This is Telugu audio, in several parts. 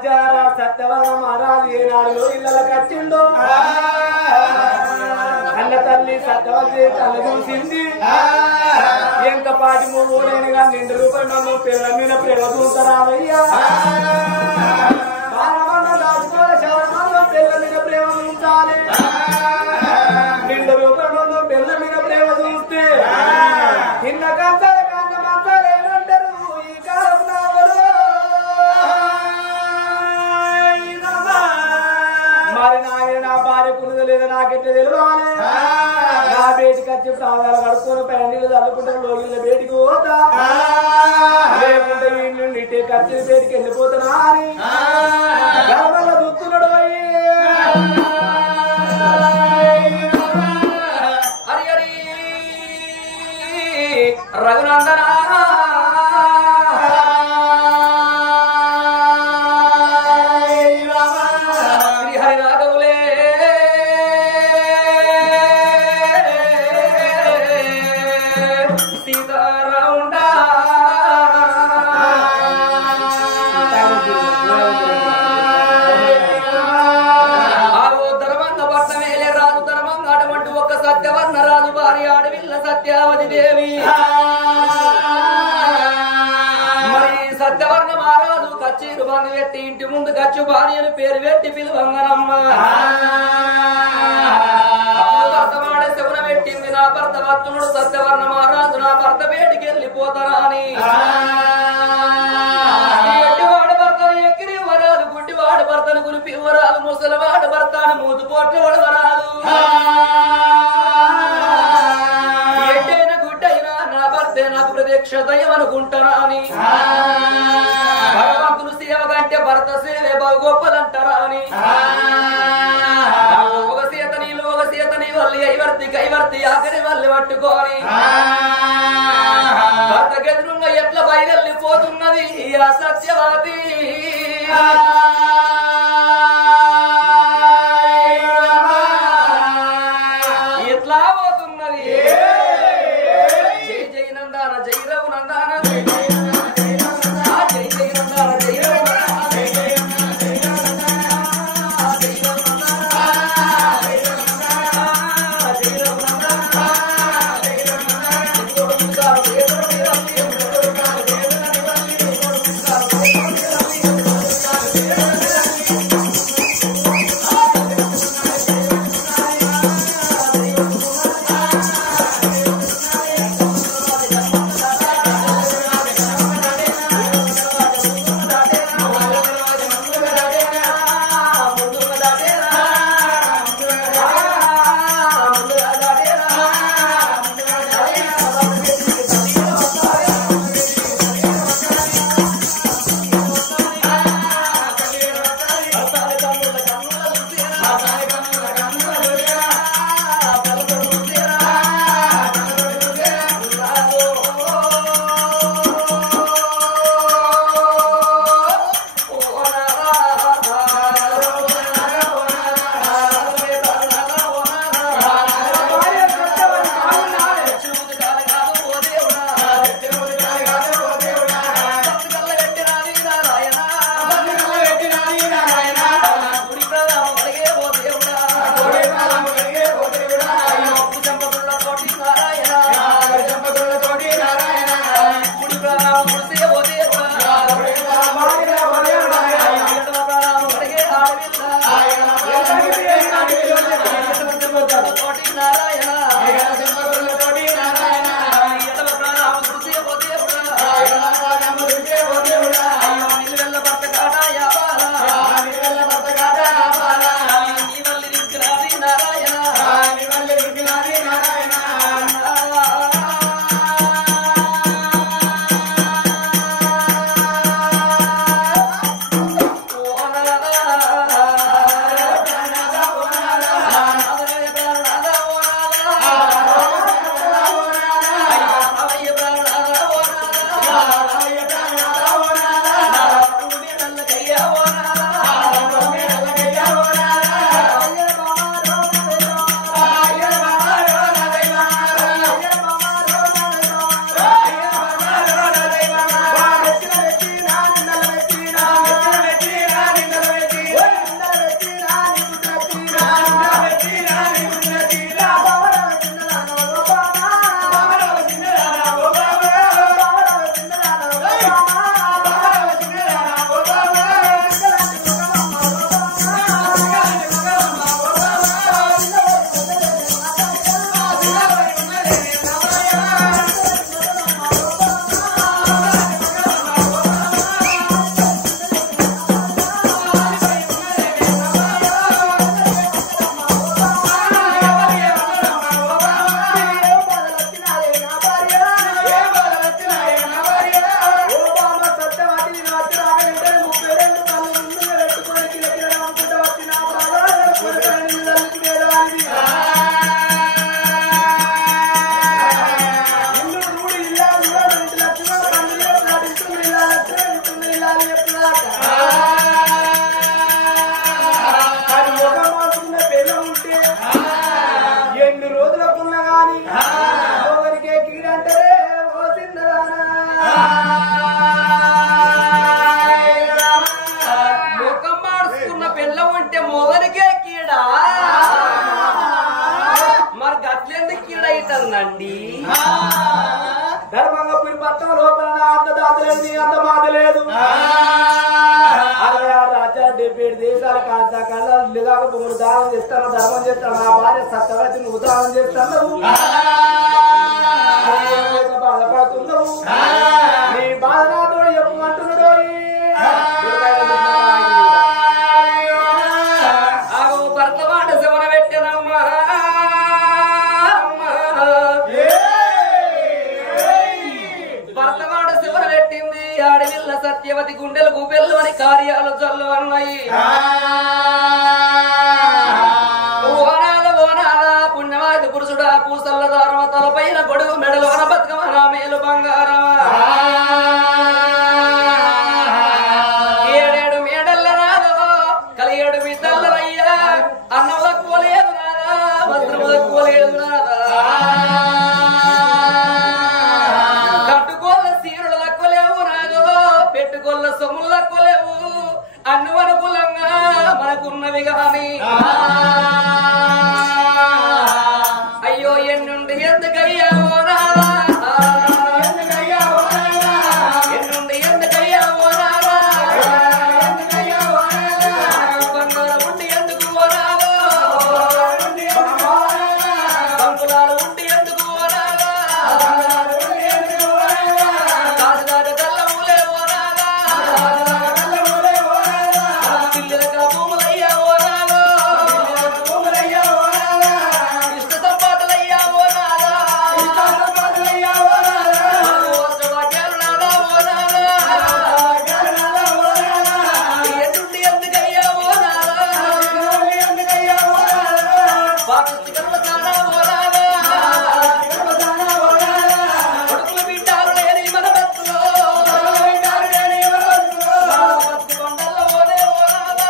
రాజారా సత్యవరణ మహారాజు ఏనాడు ఇళ్ళకి వచ్చిండు అన్న తల్లి సత్యవతి తల చూసింది ఎంత పాటి మూడేనుగా 2 రూపాయలు నన్ను పిల్ల మీద ప్రేమ చూస్తారాయ్యా పిల్ల మీద ప్రేమ చూడాలి 2 రూపాయలు నన్ను పిల్ల మీద ప్రేమ చూస్తే చిన్న కంచాల కాంత మంచాలు ఏమంటారు ఈ కాలం నావరు మరి నా భార్య కున్నది లేదా నాకెట్లా తెలియాలి నా బేటికి వచ్చి ప్రాణాలు కడుక్కొని పెళ్ళిళ్ళు చల్లుకుంటారు లోగిళ్ళ బేటికి పోతా లేకుంటే వీళ్ళు ఇటే ఖర్చు బేటికి వెళ్ళిపోతున్నా అని గర్భంలో చూస్తున్నాడు హరి హరి రఘునందన సత్యవతి దేవి మరి సత్యవర్ణ మహారాజు కచ్చీరు బంధు పెట్టి ఇంటి ముందు కచ్చు భార్యను పేరు పెట్టి పిలువంగనమ్మ భర్తవాడే శివున పెట్టింది నా భర్త భక్తుడు సత్యవర్ణ మహారాజు నా భర్త వేడికి వెళ్ళిపోతారా అని ఎట్టివాడు భర్తను ఎక్కిరి ఇవ్వరాదు గుడ్డివాడు భర్తను గురిపి ఇవ్వరాదు ముసలివాడు భర్తను మూతు పోట్లు వడవరాదు నాకు ప్రత్యక్ష దయం అనుకుంటారా అని భగవంతుడు సేవ కంటే భర్త సేవే బాగు గొప్పదంటారా అని ఒక సీతని వల్లి కైవర్తి ఆఖరి వల్లి పట్టుకొని భర్తకి ఎదురుగా ఎట్లా బయలుపోతున్నది ఆ సత్యవతి ఎట్లా పోతున్నది దానం చేస్తాను ధర్మం చేస్తాను నా భార్య సత్యవతి నువ్వు దానం చేస్తాను బాధపడుతున్నావు నీ బాధ నాతో చెప్పమంటున్నాడు భర్త మాట శవన పెట్టనమ్మా భర్త మాట శివన పెట్టింది ఆడవిల్ల సత్యవతి గుండెలు గుబెల్లు అని కార్యాలు జల్లు అన్నాయి పుణ్యవాది పురుషుడా పూసల్ల దారమ తలపైన గొడుగు మెడలోన బతుకమ నా మేలు బంగారమా ఏడేడు మేడల్ల నాదో కలియేడు మిద్దల్లయ్యా అన్నం తక్కువ లేదు నాదా వస్త్రం తక్కువ లేదు నాదా కట్టుకోళ్ళ సీరులు తక్కువ లేవు నాదో పెట్టుకోళ్ళ సొమ్ములు తక్కువ లేవు అన్ను అనుకూలంగా మనకున్నవి గాని అయ్యో ఎన్నుండి ఎందుకయ్యావో నాదా ఎన్నుండి ఎందుకయ్యావో నాదా బంగారం ఉండి ఎందుకు ఓనాదో బంకులాలు ఉండి ఎందుకు ఓనాదా కాసుదాట కళ్ళములే ఓనాదా పిల్లల భూములయ్యా ఓనాదో ఇష్ట సంపాదలయ్యా ఓనాదా వాక్యాలు నాదా ఓనాదా ఎన్నుండి ఎందుకయ్యా ఓనాదా పాపిష్టి కనుల సానా ఓనాదా కొడుకులు బిడ్డాలు లేని మన బతులో బతుకు కొండల్లో ఓనే ఓనాదా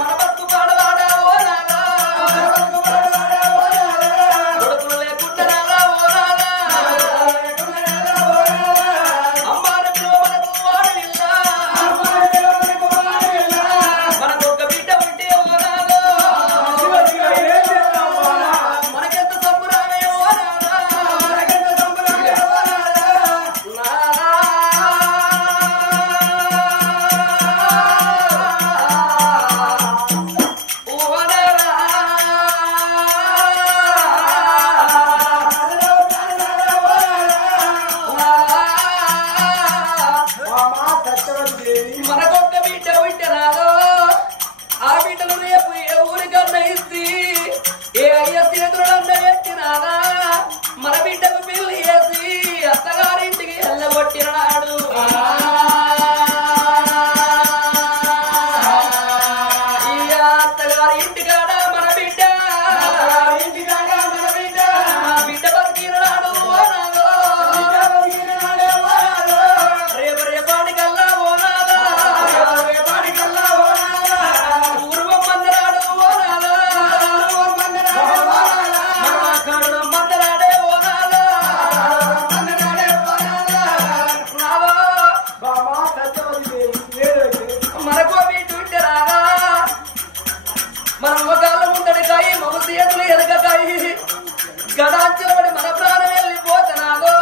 మన బతుకు పాడవాడా ఓనాదా కొడుకులు లేకుండా నాదా ఓనాదా అమ్మారు మనకు వాడవిల్లా మనకొక బిడ్డ ఉంటే ఓనాదా మనకెంత సంబురామే ఓనాదా మనకొక్క బిడ్డ ఉంటే రాదో ఆ బిడ్డలు రేపు ఏ ఊరికన్నా ఇచ్చి ఏ అయ్య చేతులంద పెట్టినాదా మన బిడ్డకు పెళ్లి చేసి అత్తగారింటికి వెళ్ళగొట్టినాడు ఈ అత్తగారి ఇంటికాడ మన బిడ్డ బిడ్డ బతికినాడు ఓనాదో రేపు రేపాటికల్లా ఓనాదా పూర్వం మందరాడు ఓనాదా మనవాకాడు మందరాడే ఓనాదా మనకో వీటి ఉంటే రాదా మన మొగాళ్ళ ముందడి కాయి మగ చేతులు ఎరగకాయి గడాంచలబడి మన ప్రాణం వెళ్ళిపోతున్నాదో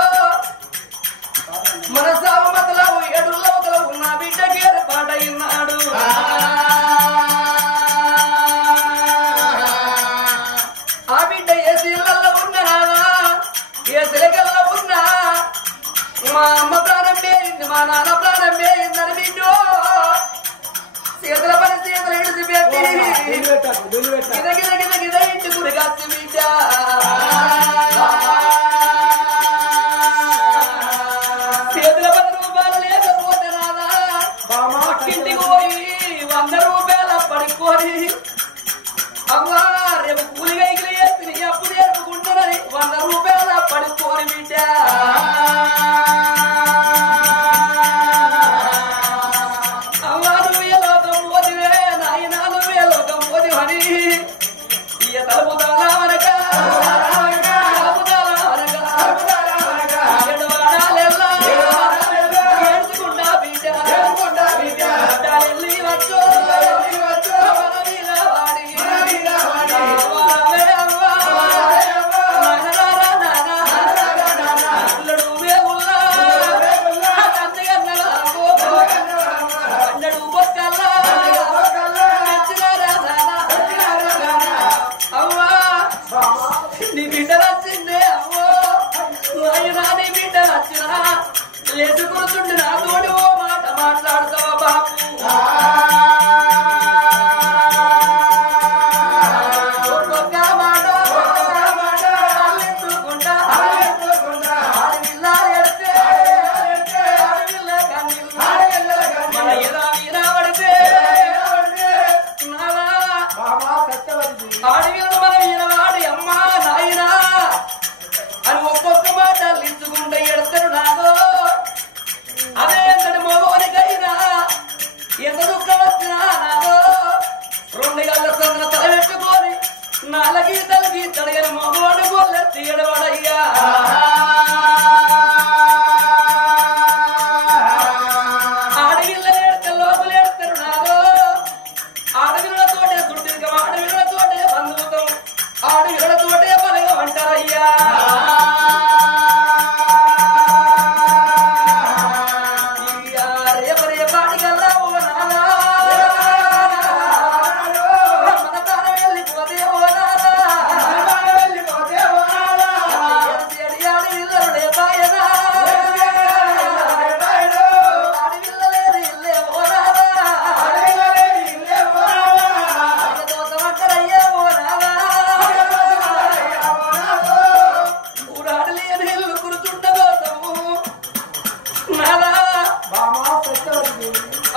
మన సావమతలో ఏడుల్లో ఒకరు ఉన్న బిడ్డకి పాటయినాడు ఆ బిడ్డ ఏ శీలలో ఉన్నారా ఏ శిలకల్లో ఉన్నా మా అమ్మ ప్రాణం పేరింది మా నాన్న ప్రాణం పేరిందని బిడ్డో చేతుల పని చేతులు ఇడిచి పెట్టి గిద గిద గిద గిద ఇంటి గురి కాచి బిడ్డ చేతుల 10 రూపాయలు లేకపోతే రాదా ఇంటికి పోయి 100 రూపాయల పడుకొని అవ్వా రేపు కూలిగా ఇగిలి వేసి అప్పుడు నేర్పుకుంటానని 100 రూపాయల పడుకొని బిడ్డ అవ్వా నువ్వు ఏ లోకం పోతివే నాయనా నువ్వు ఏ లోకం పోతివని ఇయ తలుపుతాలా మనక లేచి కూర్చుండి నా తోడు ఓ మాట మాట్లాడతావా బాపు ఒక్కొక్క మాట అల్లెత్తుకుంటా ఆడపిల్ల ఎడితే ఆడపిల్ల కన్నీళ్ళు మన ఇలా ఇలా పడితే ఆడపిల్ల మన ఈనవాడి అమ్మా నాయనా అని ఒక్కొక్క మాట అల్లించుకుంటే ఎడతారు నాదో అదే ఎంతటి మగవనికైనా ఎంత దుఃఖం వచ్చినా నాదో 2 గంటల సంగ తల పెట్టుకొని 4 గీతలు గీతడిగిన మగవాడు గొల్లెత్తి ఎడవాడయ్యా ఆడవిల్ల ఏడతారు లోపలు ఏడతారు నాదో ఆడవిల్లతోటే సుడిగా ఆడవిల్లతోటే బంధుత్వం ఆడవిల్లతోటే బలగా అంటారయ్యా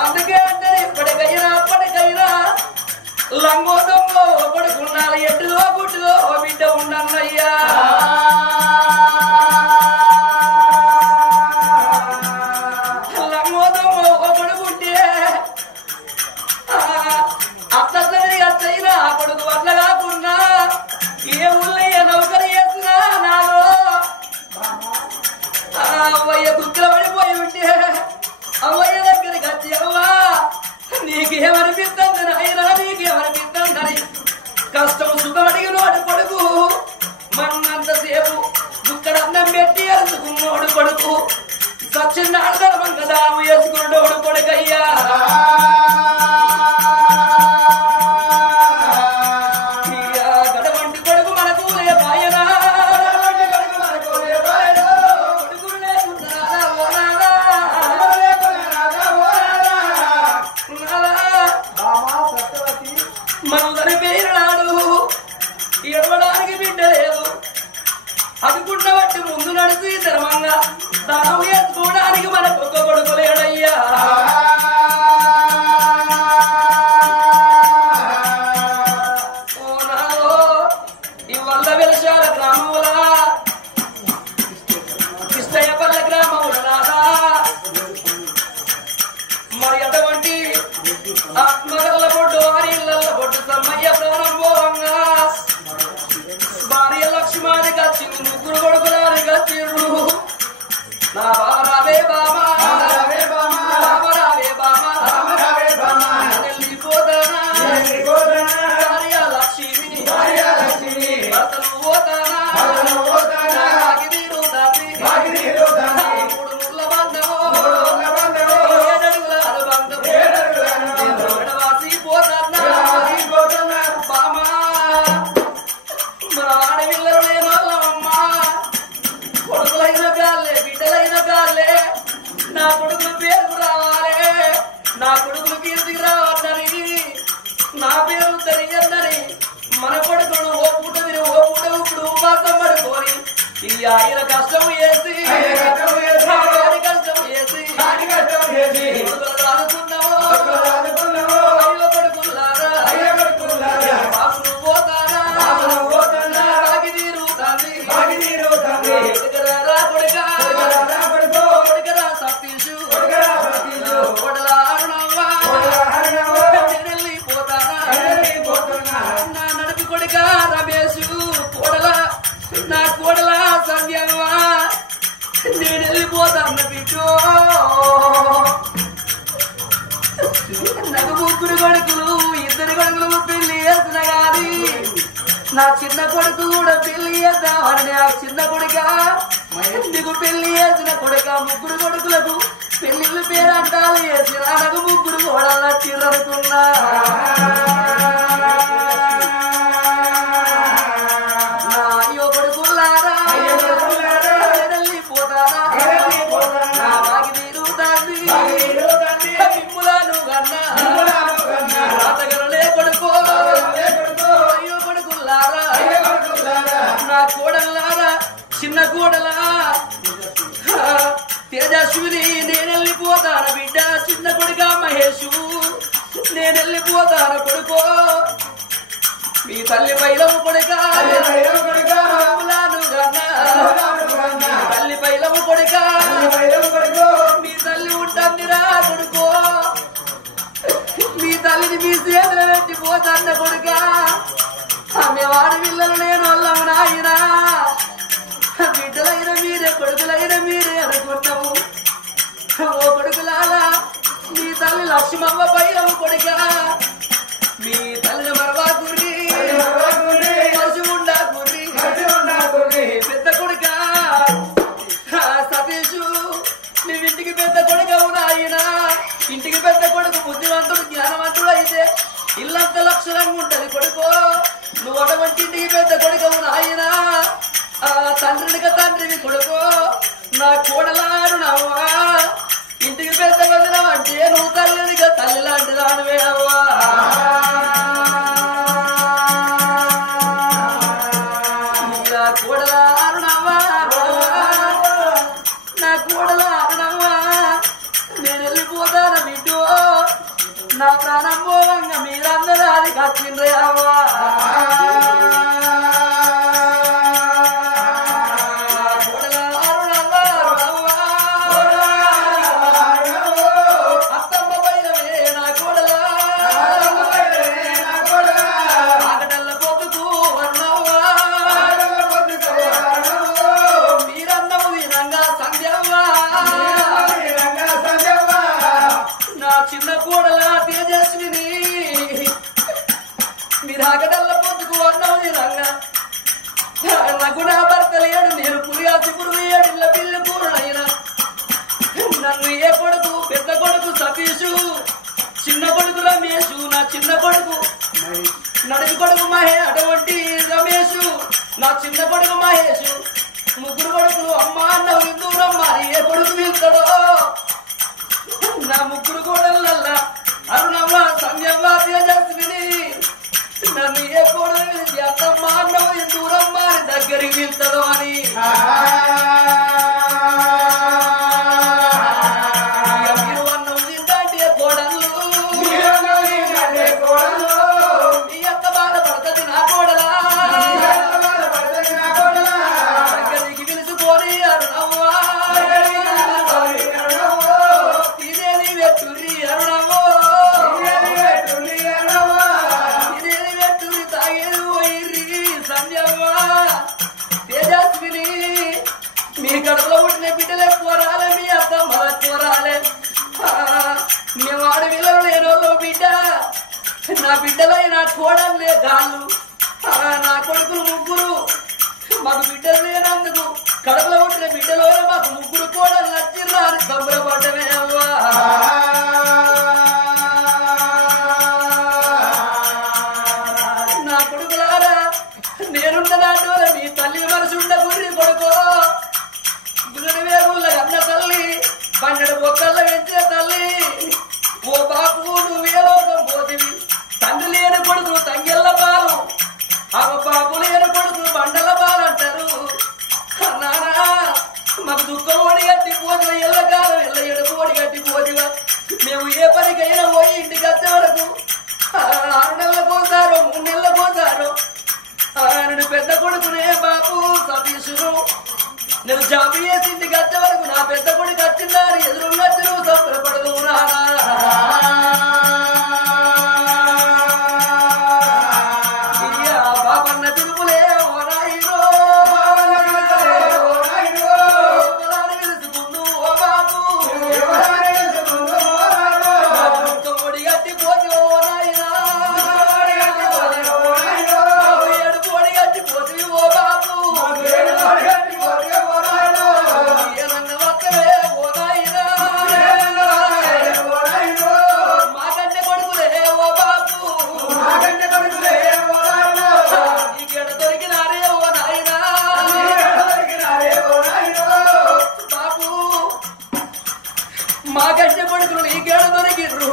అందుకే అంటే ఇప్పటికైనా అప్పటికైనా లంగో దొంగో పడుకున్నాను ఎట్టుదో గుట్టుదో బిడ్డ ఉండన్నయ్యా లంగో దొంగో పడుకుంటే అట్లా సరి అచ్చైనా కొడుకు అట్లా కాకున్నా ఏ ఊళ్ళయ్య నౌకరి చేస్తున్నా నాలో అవ్వయ్య గుర్తులు పడిపోయి ఉంటే అవ్వయ్య దగ్గరికి వచ్చి అవ్వా నీకేమనిపిస్తుంది నాయనా నీకేమనిపిస్తుందని కష్టం సుఖం అడిగినోడు కొడుకు మన్నంతసేపు దుక్కడన్నం పెట్టి అరుచుకున్నోడు కొడుకు సచ్చిన్నాడు ధర్మంగా దాము వేసుకున్నోడు కొడుకయ్యా గడవంటి కొడుకు మనకు బాయనా మనదని పేరునాడు ఎడవడానికి బిడ్డ లేదు అనుకుంట బట్టి ముందు నడిచి ధర్మంగా దానం వేసుకోవడానికి మనకు ఒక్క కొడుకు లేడయ్యా ఇవల్ల వెలశాల గ్రామముల కృష్ణయ్యపల్ల గ్రామముల రాదా మరి అటువంటి ఆత్మగల్ల బొడ్డు ఆరిళ్ళ బొడ్డు సమ్మయ్య ప్రాణం పోవంగా భార్య లక్ష్మాది కచ్చింది 3 కొడుకులారి కచ్చిర్రు నా బారావే బామా వెళ్ళిపోతానా భార్య లక్ష్మి భర్తను పోతానా నా కొడుకులు పేరుకు రావాలి నా కొడుకులు కీర్తికి రావద్దని నా పేరు తెలియద్దని మన కొడుకులు ఓ పూట తిని ఓ పూట ఇప్పుడు ఉపాసం పడుకొని ఈ ఆయన కష్టం చేసి కష్టం చేసి రానుకున్నావో కొడుకులారా బాబును పోతారా బాగి తీరుతాంది కొడుకరా సతీషు కొడలా వెళ్ళిపోతానా నా నడిపి కొడుక రమేషు కోడల నా కోడల సంధ్యవా నేను వెళ్ళిపోతాను బిడ్డో నాకు 3 కొడుకులు 2 కొడుకులు పెళ్లి చేస్తున్నా కానీ నా చిన్న కొడుకు కూడా పెళ్లి చేద్దామని ఆ చిన్న కొడుక నీకు పెళ్లి చేసిన కొడుక 3 కొడుకులకు పెళ్లిళ్ళు పేరు అంటాలు చేసిన నాకు 3 కోడళ్ళ చిరనుకున్నా నా అయ్యో కొడుకులారా వెళ్ళిపోతారా చిన్న కోడలా తేజస్విని నేనెళ్ళిపోతాను బిడ్డ చిన్న కొడుక మహేషు నేనెళ్ళిపోతాను కొడుకో మీ తల్లి పైలము కొడుక తల్లి పైలము కొడుక మీ తల్లి ఉంటుందిరా కొడుకో మీ తల్లిని మీ చేతులు పెట్టిపోతాన్న కొడుక ఆమె వాడి పిల్లలు నేను వాళ్ళము నాయన బిడ్డలైన మీరే కొడుకులైన మీరే అనుకుంటాము ఓ కొడుకులాగా మీ తల్లి లక్ష్మమ్మ పైలము కొడుక మీ తల్లిని మరవా గురి మరుచు ఉండా గురి పెద్ద కొడుక సతీషు నీవింటికి పెద్ద కొడుకవు నాయన ఇంటికి పెద్ద కొడుకు బుద్ధివంతుడు జ్ఞానవంతుడు అయితే ఇల్లంత లక్షణంగా ఉంటది కొడుకో నువ్వు అటువంటి ఇంటికి పెద్ద కొడుకవు నాయన తండ్రినిక తండ్రిని కొడుకో నా కోడలాను నవ్వా ఇంటికి పెద్ద వదినం అంటే నువ్వు తల్లినిగా తల్లి లాంటి దానివే అవ్వా నా కోడలాను నవ్వా నా కోడలాను నవ్వా నేను వెళ్ళిపోతాను బిడ్డో నా ప్రాణం పోవంగా మీరందరూ అది కచ్చిండ్రే అవ్వా చిన్న కోడలా తేజస్విని మీరు ఆగడల్ల పొద్దుకు అన్నది రంగా నాకు నా భర్త లేడు నేను పులియాసి పురుగు ఏడిళ్ళ పిల్లి కూరనైనా నన్ను ఏ కొడుకు పెద్ద కొడుకు సతీషు చిన్న కొడుకు రమేషు నా చిన్న కొడుకు నడుపు కొడుకు అటువంటి రమేషు నా చిన్న కొడుకు మహేషు ముగ్గురు కొడుకులు అమ్మ అన్నవి దూరం మరి ఏ కొడుకు వెళ్తాడో నా ముగ్గురు కోడళ్ళల్లా అరుణమ్మ సంధ్యమ్మ తేజస్విని నన్ను ఏ కోడలు పిలిచి అత్తమ్మ అన్నవి దూరం మారి దగ్గరికి వెళ్తాడు అని మీరు అన్నం తింటే కోడళ్ళు మీ అత్త బాధపడుతుంది నా కోడలా దగ్గరికి పిలుచుకొని అరుణవ్వా తేజస్విని మీ కడుపులో పుట్టిన బిడ్డలు ఎక్కువ రాలే మీ అత్తమ్మ ఎక్కువ రాలే మేము ఆడి పిల్లలు లేనోళ్ళు బిడ్డ నా బిడ్డలైన చూడలే గాళ్ళు నా కొడుకులు ముగ్గురు మాకు బిడ్డలు లేనందుకు కడుపులో పుట్టిన బిడ్డలో మాకు ముగ్గురు కూడా నచ్చిర్రా అని సంబరపడ్డమే అవ్వా నా కొడుకులారా నేనుండనాడు నీ తల్లి మనసు ఉండకూరి కొడుకో గురుడి వేగుళ్ళ అన్న తల్లి 12 బొక్కల్లో పెంచే తల్లి ఓ బాపు నువ్వే లోకం పోతివి తండ్రి లేని కొడుకు తంగెళ్ళ పాలు ఆ బాపు లేని కొడుకు బండల పాలు అంటారు నానా మాకు దుఃఖం ఓడి కట్టి పోతివా ఎల్లకాలం ఎల్ల ఎడుపు ఓడి కట్టి పోతివా మేము ఏ పనికైనా పోయి ఇంటికి వచ్చే వరకు 6 నెలలకోసారో 3 నెలలకోసారో నేను పెద్ద కొడుకునే బాబు సతీషును నువ్వు జాబు చేసి ఇంటికి వచ్చే వరకు నా పెద్ద కొడుకు వచ్చిందని ఎదురుగా నువ్వు సంబరపడదు రానా బాబన్న తిరుపులే ఓ నాయనో తెలుసుకుందు ఓ బాబు ఒడి కట్టి పోతే ఓ నాయనా ఏడుపు ఒడి కట్టి పోతే ఓ బాబు వస్తవే ఓ నాయనా మాకంటే కొడుకులే ఓ బాబు నీకెడ దొరికినారే ఓ నాయనా బాబు మాకంటే కొడుకులు నీకేడ దొరికిర్రు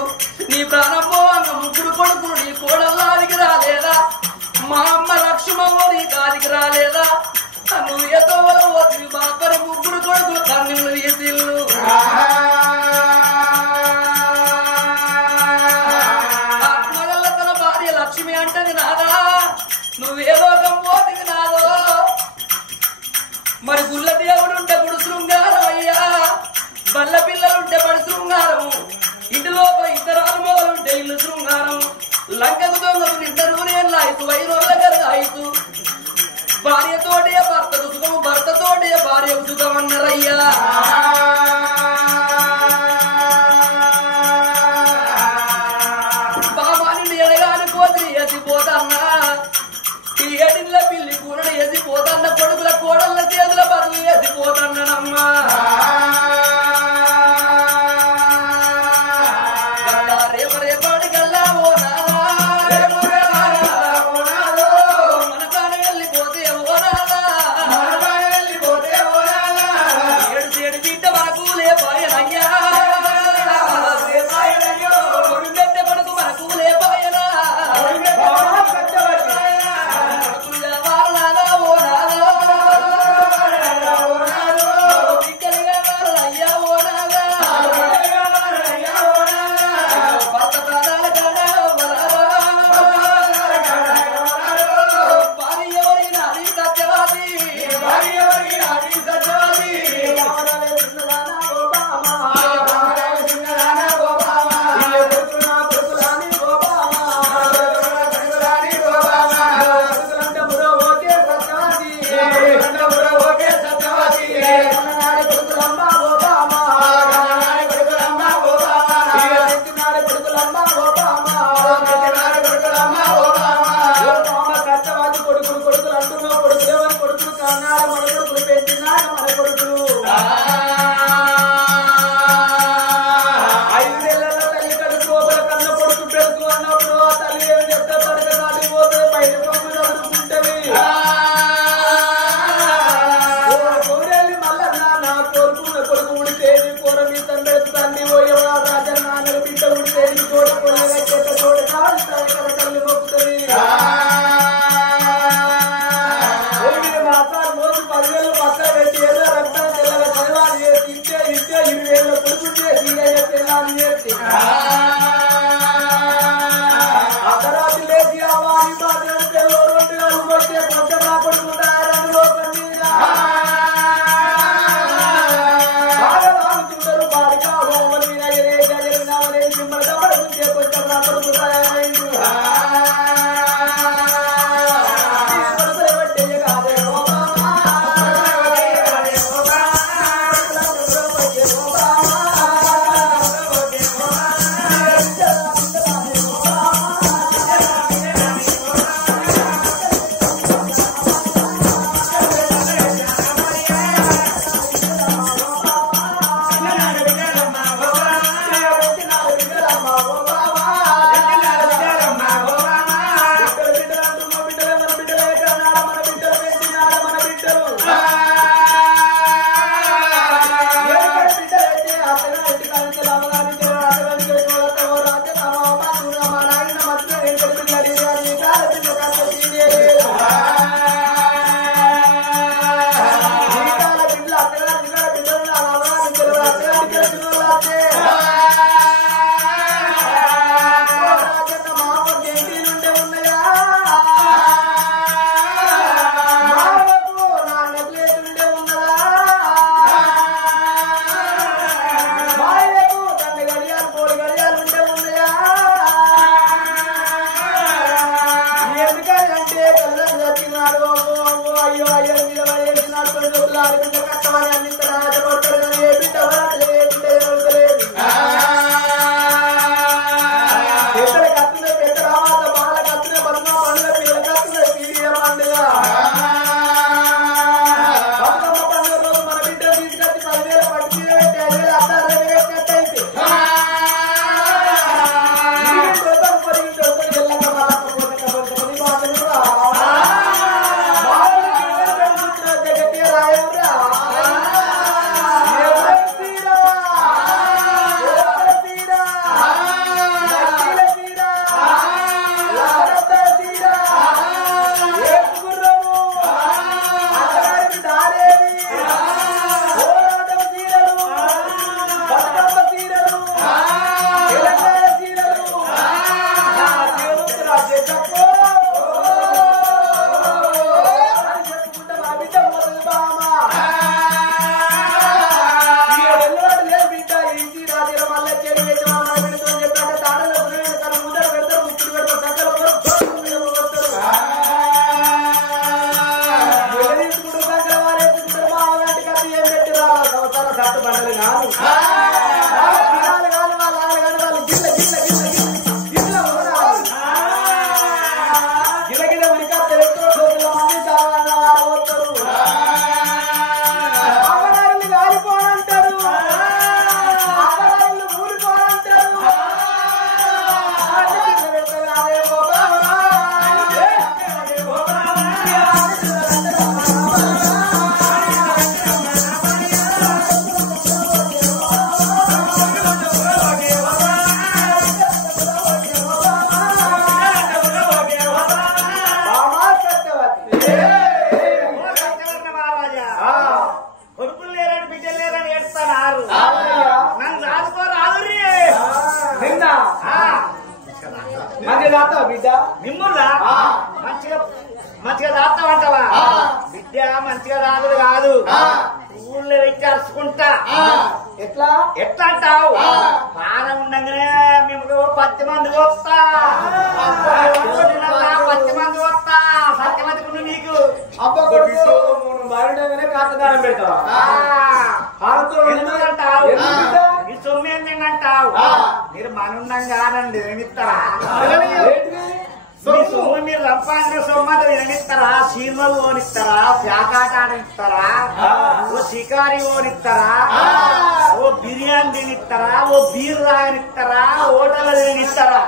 నీ ప్రాణంలో అన్న ముగ్గురు కొడుకులు నీ కోడల్లాదికి రాలేదా మా అమ్మ లక్ష్మమ్మ నీ కాదికి రాలేదా నువ్వు ఏదో పోతుంది బాపరి ముగ్గురు కొడుకులు కన్నీళ్ళు వేసిళ్ళు ఆత్మగల్ల తన భార్య లక్ష్మి అంటది నాదా నువ్వే లోకం పోతుంది నాదో మరి గుళ్ళ దేవుడు ఉంటే గుడు శృంగారం అయ్యా బల్ల పిల్లలుంటే బడి శృంగారం ఇంటి లోపల ఇద్దరు అనుభవాలుంటే ఇల్లు శృంగారం లంకకు దొంగకు ఇద్దరు నేను లాయితు వైరోళ్ళ గారు లాయితు భార్యతోటే భర్తకు సుఖం భర్తతోటే భార్యకు సుఖం అన్నారయ్యా బామాని ఎడగాని పోతి ఎసిపోతన్నా ఏడిళ్ళ పిల్లి కూరడు ఎసిపోతన్న కొడుకుల కోడళ్ళ చేతుల బతులు ఎసిపోతన్నానమ్మా రేపరేపాటికల్లా ఓ మన కాని వెళ్ళిపోతే ఓ ఏడు చేడు బిడ్డ మనకు లేపాయనయ్యా కొడుకు కొడుకు మనకు లేపాయనా కాదు గిరాలు కాదు వాళ్ళ కానీ వాళ్ళు గిల్ల గిల్ల గిల్ల గిల్ల గిల్ల గిల్ల ఉడికా తెలుగు మంది వస్తారు అమ్మగారులు గాలిపోనంటారు అమ్మగారులు ఊరిపోనంటారు కొడుకులు లేరని బిడ్డలు లేరని ఏడుస్తున్నారు నన్ను రాసుకోరాదు నిన్న మంచి దాతావు బిడ్డ మిమ్ముల్లా మంచిగా మంచిగా దాస్తామంటావా బిడ్డ మంచిగా రాదు కాదు ఊళ్ళో వెచ్చి అరుచుకుంటా ఎట్లా ఎట్లా అంటావు ప్రాణం ఉండగానే మేము 10 మంది వస్తా 10 మంది వస్తా 10 మంది నీకు అబ్బ కొడుకు బాగుండగానే కాతదానం పెడతావా ఎందుకంటావు ఈ సొమ్ము ఏంటంటావు మీరు మనుండం కాదండి వినిస్తారా మీ సొమ్ము మీరు సంపాదించిన సొమ్మంతా వినిస్తారా సినిమాలు ఓనిస్తారా ప్యాకాట ఆడిస్తారా ఓ షికారి ఓనిస్తారా ఓ బిర్యానీ తినిస్తారా ఓ బీర్ రానిస్తారా హోటల్ తినిస్తారా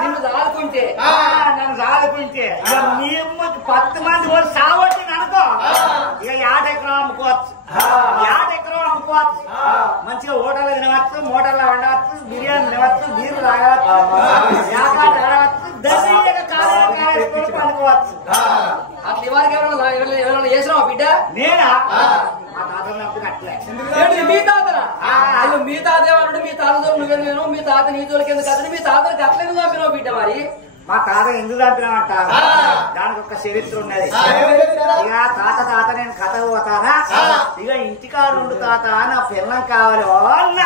నిన్ను సాదుకుంటే నన్ను సాదుకుంటే ఇక మేము 10 మంది కూడా సావట్టి అనుకో ఇక 50 ఎకరం అమ్ముకోవచ్చు 50 ఎకరం అమ్ముకోవచ్చు మంచిగా హోటల్ తినవచ్చు మోటల్లో వండవచ్చు బిర్యానీ తినవచ్చు బీరు తాగవచ్చు ప్యాకాట ఆడవచ్చు అనుకోవచ్చు అట్లా వారికి ఎవరైనా చేసినావా బిడ్డ నేనా మా తాతలు నప్పుడు అట్లే మీ తాతరా అయ్యో మీ తాత ఏమన్నాడు మీ తాతతో నువ్వేను మీ తాత నీ తోలికి ఎందుకు అతను మీ తాతకి అట్లేదు పంపినావు బిడ్డ మరి మా తాత ఎందుకు చంపినామంట దానికి ఒక చరిత్ర ఉన్నది ఇక తాత నేను కథ పోతానా ఇక ఇంటికాడు ఉండు తాత నా పిల్లం కావాలి అన్న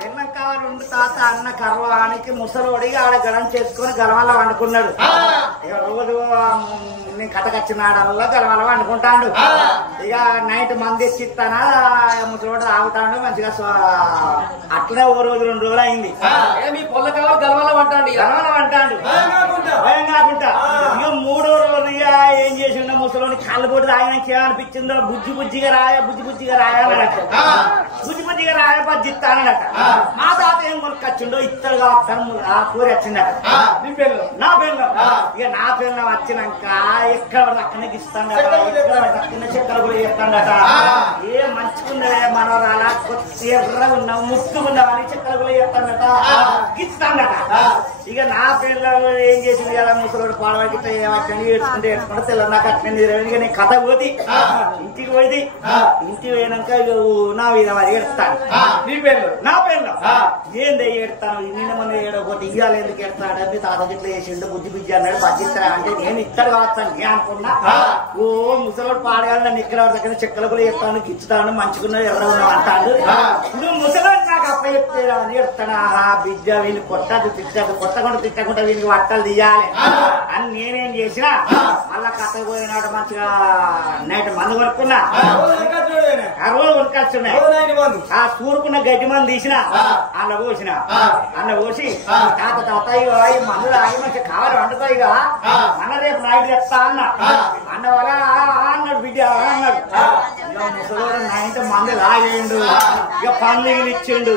పిల్లం కావాలి ఉండు తాత అన్న కర్వానికి ముసలోడిగా ఆడ గడం చేసుకుని గలవల్ల వండుకున్నాడు ఇక రోజు నేను కథకచ్చినాడల్లా గలవల్ల వండుకుంటాడు ఇక నైట్ మంది తెచ్చిస్తానా ముసలోడు తాగుతాడు మంచిగా అట్లనే ఓ రోజు 2 రోజులు అయింది మీ పొల్ల కావాలి గలవల్ల వంటాండి గలవల్ల వంటాడు భయం కాకుండా ఇక 3వ రోజు ఇక ఏం చేసిండో ముసలోని కళ్ళు కొట్టి తాగినాక ఏమనిపించిందో బుజ్జి బుజ్జిగా రాయాలన్నట్టు బుజ్జి బుజ్జిగా రాయబద్దిస్తానట మా తాత ఏం కొనుక్కొచ్చిండో ఇత్తడు కావచ్చాను ఆ కూర వచ్చిందట నా పిల్లలు ఇక నా పిల్లలు వచ్చినాక ఎక్కడ అక్కనే ఇస్తాడట ఎక్కడ అక్కనే చక్కెర కూడా చేస్తాడట ఏ మంచుకున్నదే మనోరాల కొత్త ఎర్రగా ఉన్నావు ముట్టుకున్నావు అని చక్కెర కూడా చేస్తాడట ఇస్తాడట ఇక నా పిల్లలు ఏం చేసింది కదా ముసలోడు పాడవాకి అట్లని ఏడ్చుకుంటే తెల్లన్నాక అట్లని నేను కథ పోతి ఇంటికి పోయింది ఇంటికి పోయినాక నా మీద మరి ఏడుస్తాను నా పిల్లలు ఏంది ఏడుతాను నిన్న మొన్న ఏడకపోతే ఇయ్యాలి ఎందుకు ఏడుతాడు తాత గిట్ల చేసిండు బుజ్జి అన్నాడు బజ్జిస్తాడు అంటే నేను ఇస్తాడు కావచ్చు నేను అనుకున్నా ఓ ముసలోడు పాడగాలి నన్ను ఇక్కడ దగ్గర చెక్కలు కూడా చెప్తాను గిచ్చుతాను మంచుకున్నాడు ఎవరన్నా అంటాడు నువ్వు ముసలోడు నాకు అప్ప చెప్తే అని చెప్తాను ఆహా బిజ్జ వీళ్ళు కొట్టదు తిట్టకుండా వీళ్ళకి వట్టలు తీయాలి అని నేనేం చేసినా మళ్ళా కథ పోయినాడు మంచిగా నైట్ మందు కొనుక్కున్నా ఆ రోజు కొనుక్కొచ్చున్నాయి ఆ కూరుకున్న గడ్డి మంది తీసిన అన్న పోసిన అన్న పోసి తాత ఇక ఈ మందులు ఆగి మంచిగా కావాలి వండుకో ఇక అన్న రేపు నైట్ తెస్తా అన్న వల్ల అన్నాడు బిడ్డ అన్నాడు ఇక ముసలోడు నైట్ మందులు ఆగిండు ఇక పండ్లు ఇచ్చిండు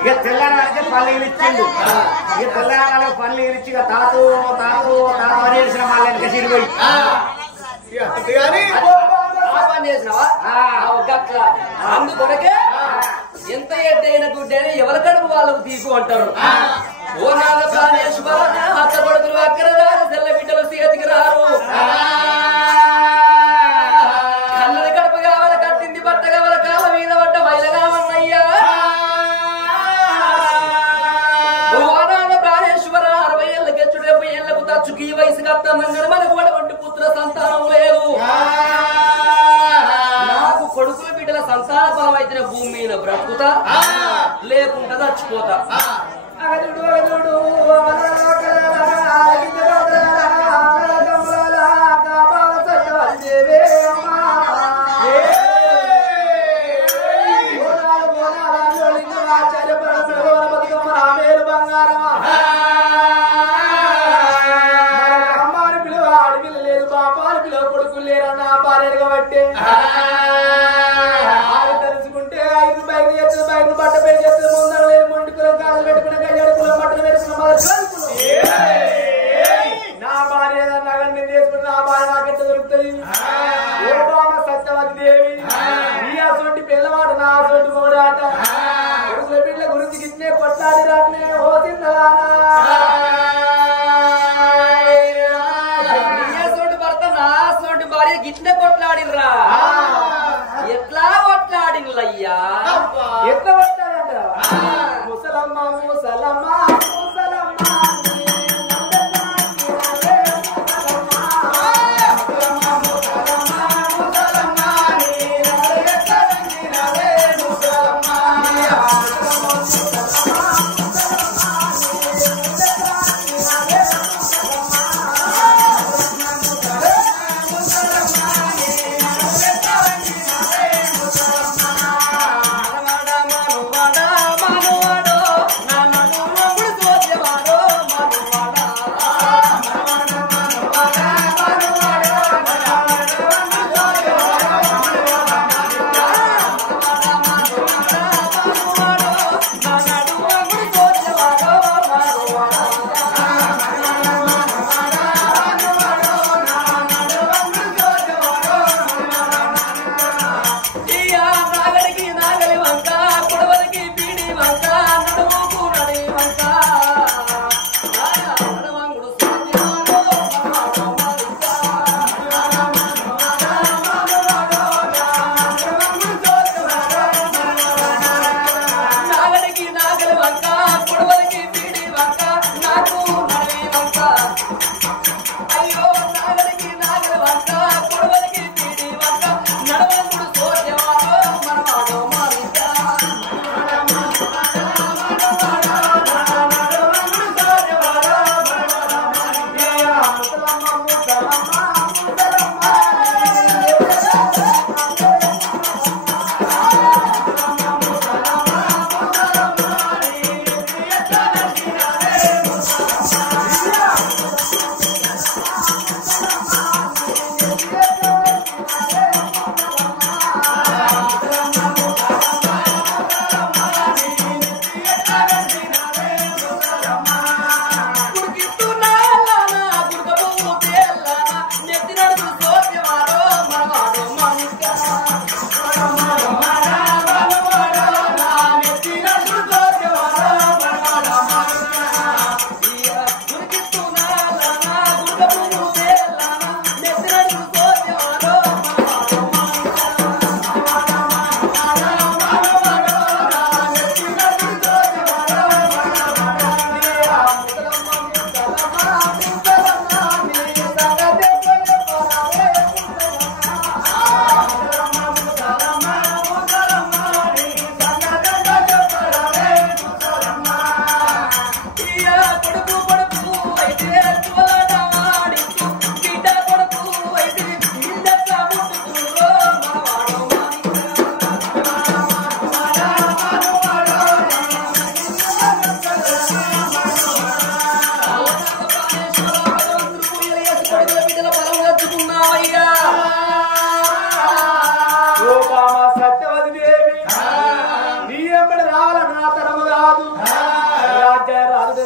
ఇక తెల్లారంటే పల్లెలు ఇచ్చిండు ఇక తెల్లారాల పల్లెలు ఇచ్చి ఇక తాతు అనేసిన మళ్ళీ వెనక సిరిపోయి చేసినావా అందుకొనకే ఎంత ఎద్దైన గుడ్డని ఎవరి కడుపు వాళ్ళకు తీసు అంటారు ఓ నాగ ప్రాణేశ్వర అత్త కొడుకులు అక్కర రారు తెల్ల బిడ్డలు చేతికి రారు కన్నది కడుపు కావాల కట్టింది బట్ట కావాల కాళ్ళ మీద పడ్డ మైల కావన్నయ్యా ఓ నాగ ప్రాణేశ్వర 60 ఏళ్ళ గెచ్చుడు 70 ఏళ్లకు తచ్చుకి ఈ వయసు కత్తన్నగారు మనకు వంటి పుత్ర సంతానం లేదు నాకు కొడుకుల బిడ్డల సంతాన ఫలం అయితే భూమి మీద బ్రతుకుతా లేకుండా చచ్చిపోతా అగదుడు ఆరు తలుచుకుంటే 5 బయలు చేస్తుంది బయలు బట్ట పేరు చేస్తుంది ముందర మొండి కులం కాళ్ళు పెట్టుకున్న గయ్యాడు కులం బట్టలు పెట్టుకున్న నా భార్య నగన్ని చేసుకుని నా భార్య నాకెంత దొరుకుతుంది ఓబామ సత్యవతి దేవి నీ అసోటి పిల్లవాడు నా అసోటి మోడాట కొడుకుల బిడ్డ గురించి గిట్నే కొట్లాడి రాట్నే ఓ తిన్నదానా భార్య గిట్నే కొట్లాడిర్రా ఎట్లా కొట్లాడినయ్యా ఎట్లా కొట్లాడంట ముసలమ్మ ముసలమ్మ ముసలమ్మ సత్యవతి దేవి నీ ఎంబడి రావాలన్నా తరము కాదు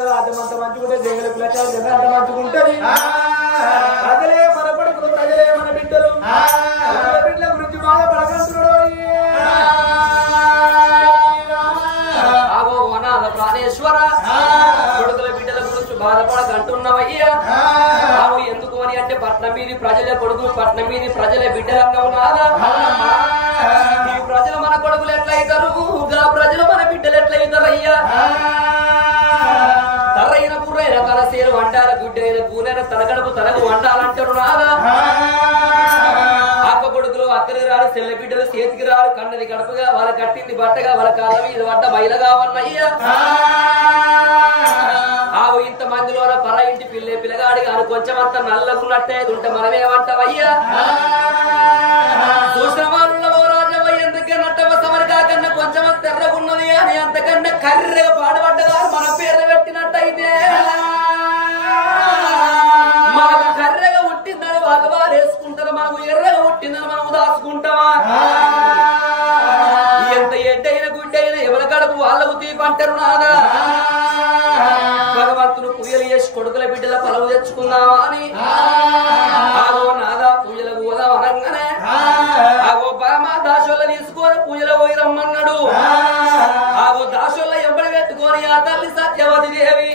రాజ్యమంత మంచుకుంటే జగల పిల్లలు అంత మంచుకుంటది ప్రజలే మన కొడుకులు ప్రజలే మన బిడ్డలు బిడ్డల గురించి బాధపడకంటున్నాడు ప్రాణేశ్వర కొడుకుల బిడ్డల గురించి బాధపడకంటున్నావయ్యా ఎందుకు అని అంటే పట్నం మీది ప్రజలే కొడుకులు పట్నం మీది ప్రజలే బిడ్డలంగా ఉన్నారా ఈ ప్రజలు మన కొడుకులు ఎట్లయితారు ప్రజలు మన బిడ్డలు ఎట్లయితారు అయ్యా తరైన పుర్రైన తన సేరు వంటాల గుడ్డైన పూనైన తన గడుపు తనకు వంటాలంటారు రాదా అక్క కొడుకులు అక్కడికి రారు చెల్ల బిడ్డలు చేతికి రారు కన్నది గడపగా వాళ్ళ కట్టింది బట్టగా వాళ్ళ కాళ్ళ మీద పడ్డ మైలగా ఉన్నయ్యా ఆవు ఇంత మందిలోన పర ఇంటి పిల్లగాడి గారు కొంచెం అంత నల్లగున్నట్టే ఉంటే మనమేమంటావయ్యా చూసిన రాజవయ్య ఎందుకే నట్టవ సమరి కాకన్నా కొంచెం తెర్రగున్నది అని అంతకన్నా కర్రెగా పాడుపడ్డగా మన పేరు పెట్టినట్టయితే మనకు కర్రెగా పుట్టిందని వాళ్ళు వారేసుకుంటారు మనకు ఎర్రగా పుట్టిందని మనం దాచుకుంటామా రమ్మంటారు నాదా భగవంతుడు పూజలు చేసి కొడుకుల బిడ్డల పలవు తెచ్చుకుందామా అని ఆగో నాదా పూజలకు పోదాం అనగానే ఆగో బామా దాసోళ్ళ తీసుకొని పూజలు పోయి రమ్మన్నాడు ఆగో దాసోళ్ళ ఎంబడి పెట్టుకొని ఆ తల్లి సత్యవతి దేవి